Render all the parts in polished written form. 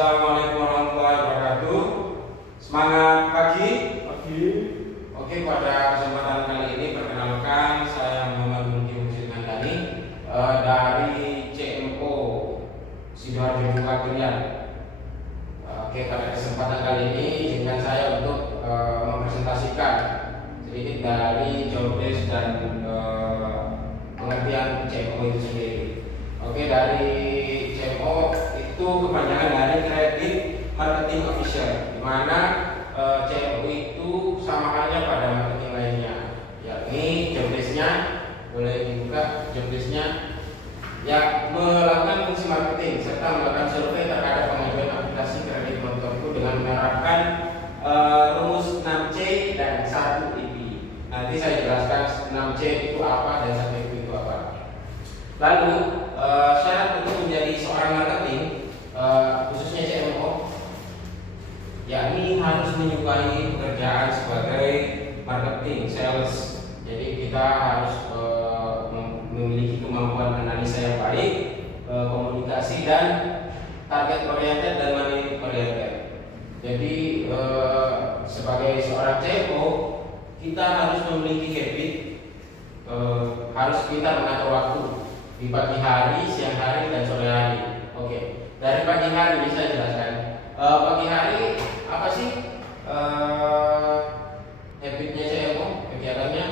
Assalamualaikum warahmatullahi wabarakatuh. Semangat pagi. Pagi. Oke, pada kesempatan kali ini perkenalkan saya Muhammad Mulki Hussein Handani dari CMO Sidoarjo Kalian. Oke, pada kesempatan kali ini izinkan saya untuk mempresentasikan sedikit dari job desk dan pengertian CMO itu sendiri. Oke, dari CMO itu kepanjangan dari Credit Marketing Officer, di mana CMO itu sama halnya pada marketing lainnya, yakni job desk-nya boleh dibuka job desk-nya yang melakukan fungsi marketing serta melakukan survei terhadap pengajuan aplikasi kredit motorku dengan menerapkan rumus 6C dan 1IP. Nanti saya jelaskan 6C itu apa dan 1IP itu apa. Lalu syarat untuk menjadi seorang marketing khususnya CMO, yakni harus menyukai pekerjaan sebagai marketing, sales. Jadi kita harus memiliki kemampuan analisa yang baik, komunikasi dan target oriented dan money oriented. Jadi sebagai seorang CMO kita harus memiliki habit, harus pintar mengatur waktu di pagi hari, siang hari, dan sore hari. Oke, dari pagi hari ini saya jelaskan. Pagi hari apa sih habitnya CMO? Kegiatannya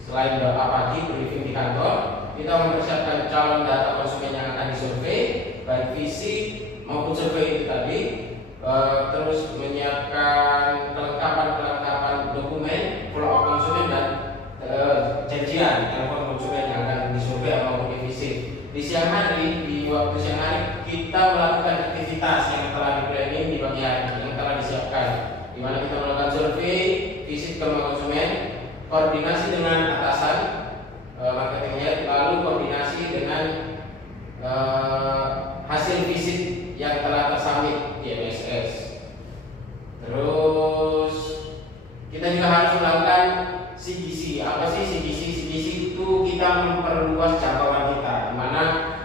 selain doa pagi, briefing di kantor, kita mempersiapkan calon data konsumen yang akan disurvei, baik visi maupun survei itu tadi. Terus menyiapkan kelengkapan dokumen, follow up konsumen dan janjian telepon konsumen yang akan disurvei maupun divisi. Di siang hari, di waktu siang hari kita melakukan aktivitas yang telah di planning di pagi hari, yang telah disiapkan, di mana kita melakukan survei, visit ke rumah konsumen, koordinasi dengan atasan marketing head, lalu koordinasi dengan hasil visit yang telah tersubmit di MSS. Terus kita juga harus melakukan CGC. Apa sih CGC? CGC itu kita memperluas jangkauan kita, di mana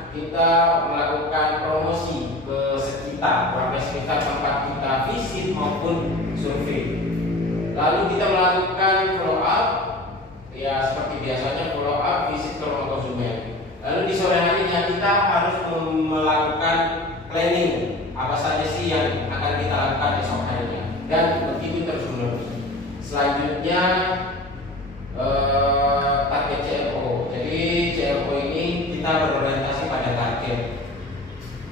kita melakukan promosi ke sekitar, sampai sekitar tempat kita visit maupun survei. Lalu kita melakukan follow up, ya seperti biasanya follow up visit ke rumah konsumen. Lalu di sore harinya kita harus melakukan planning, apa saja sih yang akan kita lakukan esok harinya, dan begitu terus menerus. Selanjutnya target CMO. Jadi CMO ini kita berorientasi pada target,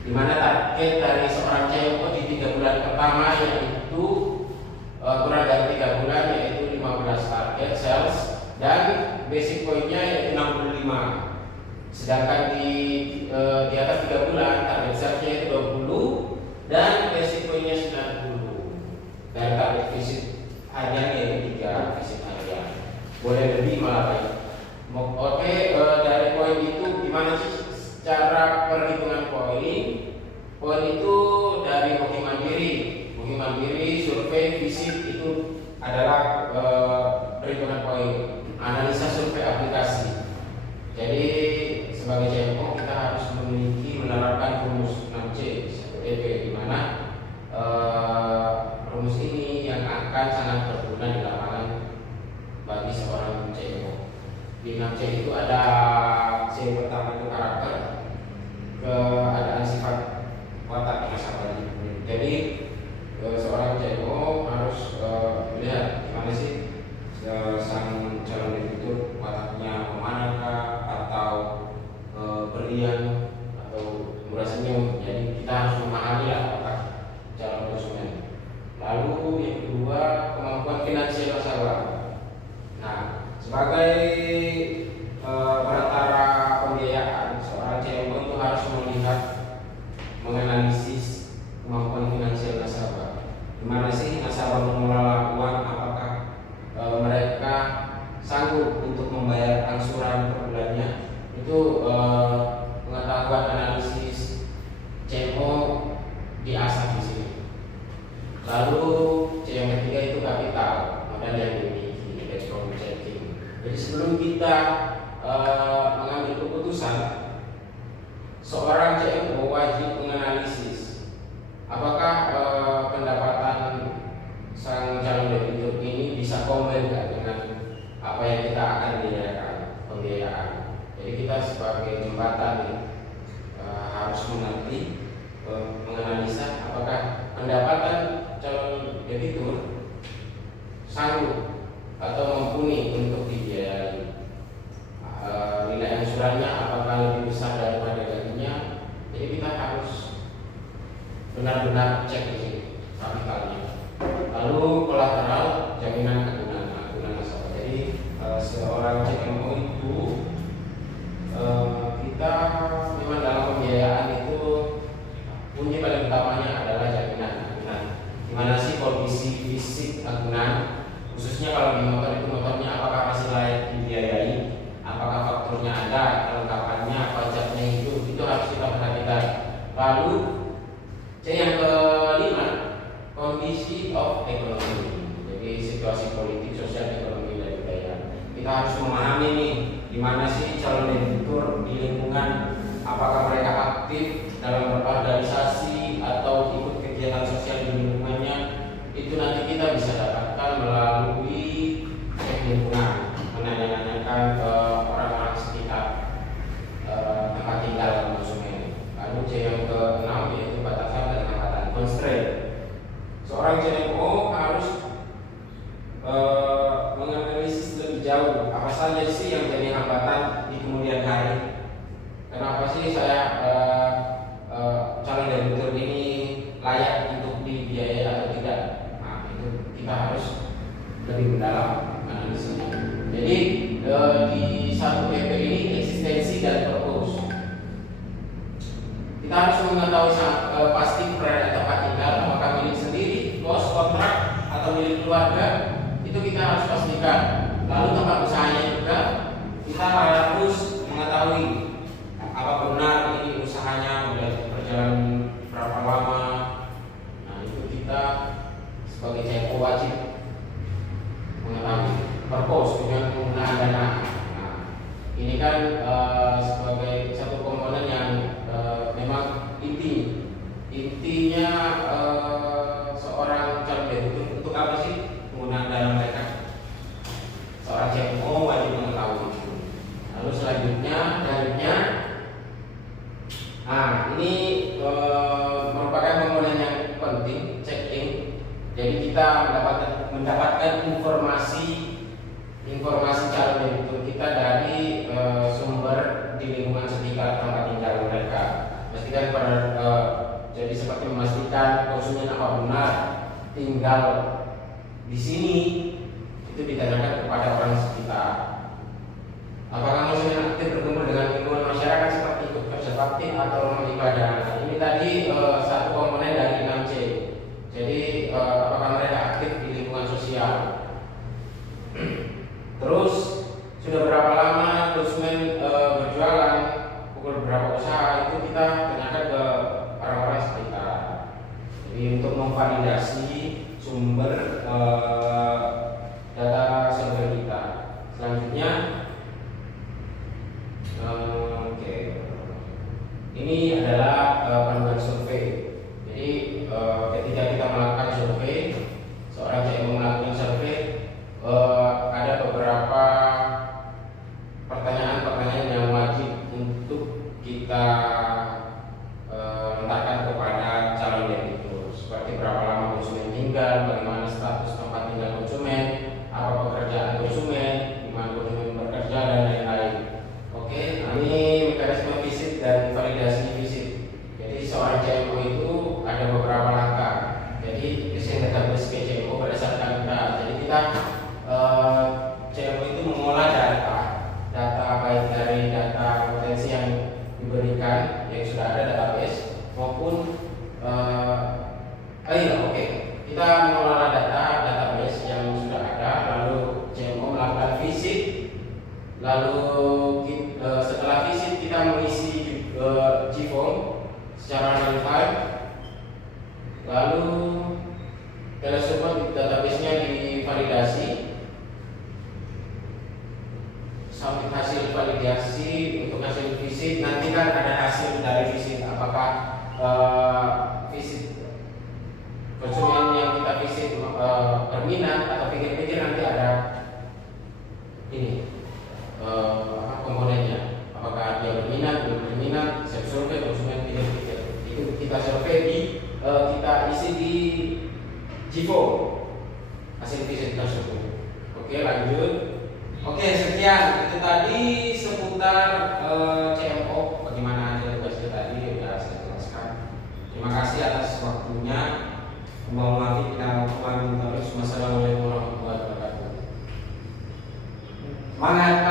di mana target dari seorang CMO di 3 bulan pertama yaitu kurang dari 3 bulan yaitu 15 target sales dan basic point-nya yaitu 65. Sedangkan di atas 3 bulan target sales-nya itu 20 dan basic point-nya 90. Dan target visit harian yaitu 3 visit harian. Boleh lebih malah baik. Oke, dari poin itu gimana sih cara perhitungan poin? Poin itu dari booking mandiri, survei, visit itu adalah perhitungan poin. Analisa survei aplikasi. Jadi sebagai CMO kita harus menerapkan rumus 6C 1EP, di mana rumus ini yang akan sangat berguna di lapangan bagi seorang CMO. Di 6C itu ada C pertama itu karakter, keadaan sifat, watak, nasabah. Jadi seorang CMO harus melihat gimana sih sang calon direktur wataknya memanakah, atau berlian atau murah senyum. Jadi kita harus memahami watak calon konsumen. Lalu yang kedua, kemampuan finansial nasabah. Nah, sebagai perantara pembiayaan, seorang CMO itu harus melihat, menganalisis kemampuan finansial nasabah. Gimana sih nasabah mengelola uang? Apakah mereka sanggup untuk membayar angsuran per bulannya? Itu pengetahuan analisis CMO diasah di sini. Lalu C yang ketiga itu kapital, modal yang dimiliki, cash flow checking. Jadi sebelum kita mengambil keputusan, seorang CMO wajib menganalisis apakah pendapatan sang calon debitur ini bisa komen nggak dengan apa yang kita akan biayakan pembiayaan. Jadi kita sebagai jembatan harus mengerti, menganalisa apakah pendapatan calon debitur sanggup atau mumpuni untuk dibiayai. Nilai angsurannya apakah lebih besar daripada gajinya. Jadi kita harus benar-benar cek di sini kapitalnya. Lalu kolateral, jaminan agunan nasabah. Jadi seorang CMO itu kita memang dalam pembiayaan itu kunci paling utamanya adalah jaminan agunan. Gimana sih kondisi fisik agunan, khususnya kalau di motor itu motornya apakah masih layak dibiayai, apakah fakturnya ada, kelengkapannya, pajaknya itu harus kita perhatikan. Lalu C yang kelima, kondisi of ekonomi. Jadi situasi politik, sosial, ekonomi dan budaya. Kita harus memahami nih, di mana sih calon debitur di lingkungan, apakah mereka aktif dalam berorganisasi atau ikut kegiatan sosial di lingkungannya. Itu nanti kita bisa dapatkan melalui cek lingkungan, menanyakan ke orang-orang sekitar tempat tinggal konsumen. Lalu C yang ke-6 yaitu batasan dan hambatan, constraint. Seorang CMO harus menganalisis lebih jauh apa saja sih yang jadi hambatan di kemudian hari. Kenapa sih saya calon debitur ini layak untuk dibiayai atau tidak? Nah, itu kita harus lebih mendalam analisanya. Jadi di satu PP ini eksistensi dan purpose. Kita harus mengetahui pasti keberadaan tempat tinggal, apakah milik sendiri, kos, kontrak, atau milik keluarga. Itu kita harus pastikan. Lalu tempat usahanya juga kita harus mengetahui apa benar ini usahanya sudah berjalan berapa lama. Nah, itu kita sebagai CFO wajib mengetahui purpose dengan penggunaan dana. Nah, ini kan sebagai satu komponen yang memang intinya seorang calon debitur untuk apa sih penggunaan dana mereka. Seorang CMO wajib mengetahui itu. Lalu selanjutnya dalilnya. Nah, ini merupakan komponen yang penting, checking. Jadi kita mendapatkan informasi calon debitur kita dari sumber di lingkungan sekitar tempat tinggal mereka. Pastikan jadi seperti memastikan konsumen apa benar tinggal di sini, itu ditanyakan kepada orang sekitar. Apakah konsumen aktif berkumpul dengan lingkungan masyarakat seperti ikut kerja bakti atau rumah ibadah. Ini tadi satu komponen dari 6C. Jadi apakah mereka aktif di lingkungan sosial. Terus sudah berapa lama konsumen berjualan, pukul berapa usaha, itu kita tanyakan ke orang-orang sekitar. Jadi untuk memvalidasi sumber data sumber kita. Selanjutnya ini adalah panduan survei. Jadi ketika kita melakukan survei, seorang CMO melakukan survei, ada beberapa pertanyaan-pertanyaan yang wajib untuk kita letakkan kepada calon debitur. Seperti berapa lama konsumen tinggal, bagaimana status tempat tinggal konsumen, apa pekerjaan konsumen, di mana konsumen bekerja dan lain-lain. Oke, ini mekanisme visit dan validasi visit. Jadi seorang CMO itu ada beberapa langkah. Jadi desain database CMO berdasarkan data. Jadi kita CMO itu mengolah data baik dari data potensi yang diberikan yang sudah ada database maupun kita mengelola database yang sudah ada. Lalu CMO melakukan visit. Lalu setelah visit kita mengisi G-form secara real time. Lalu tersebut database-nya divalidasi. Sampai hasil validasi untuk hasil visit, nanti kan ada hasil dari visit, apakah visit berminat atau pikir-pikir nanti ada ini komponennya, apakah dia berminat, belum berminat, saya survei konsumen pikir-pikir. Itu kita survei kita isi di G4 hasil riset tersebut. Oke, lanjut. Oke, sekian itu tadi seputar CMO. Bagaimana aja tugasnya tadi sudah saya jelaskan. Terima kasih atas waktunya. Mohon maaf kita mau terus. Wassalamualaikum warahmatullahi wabarakatuh. Semangat.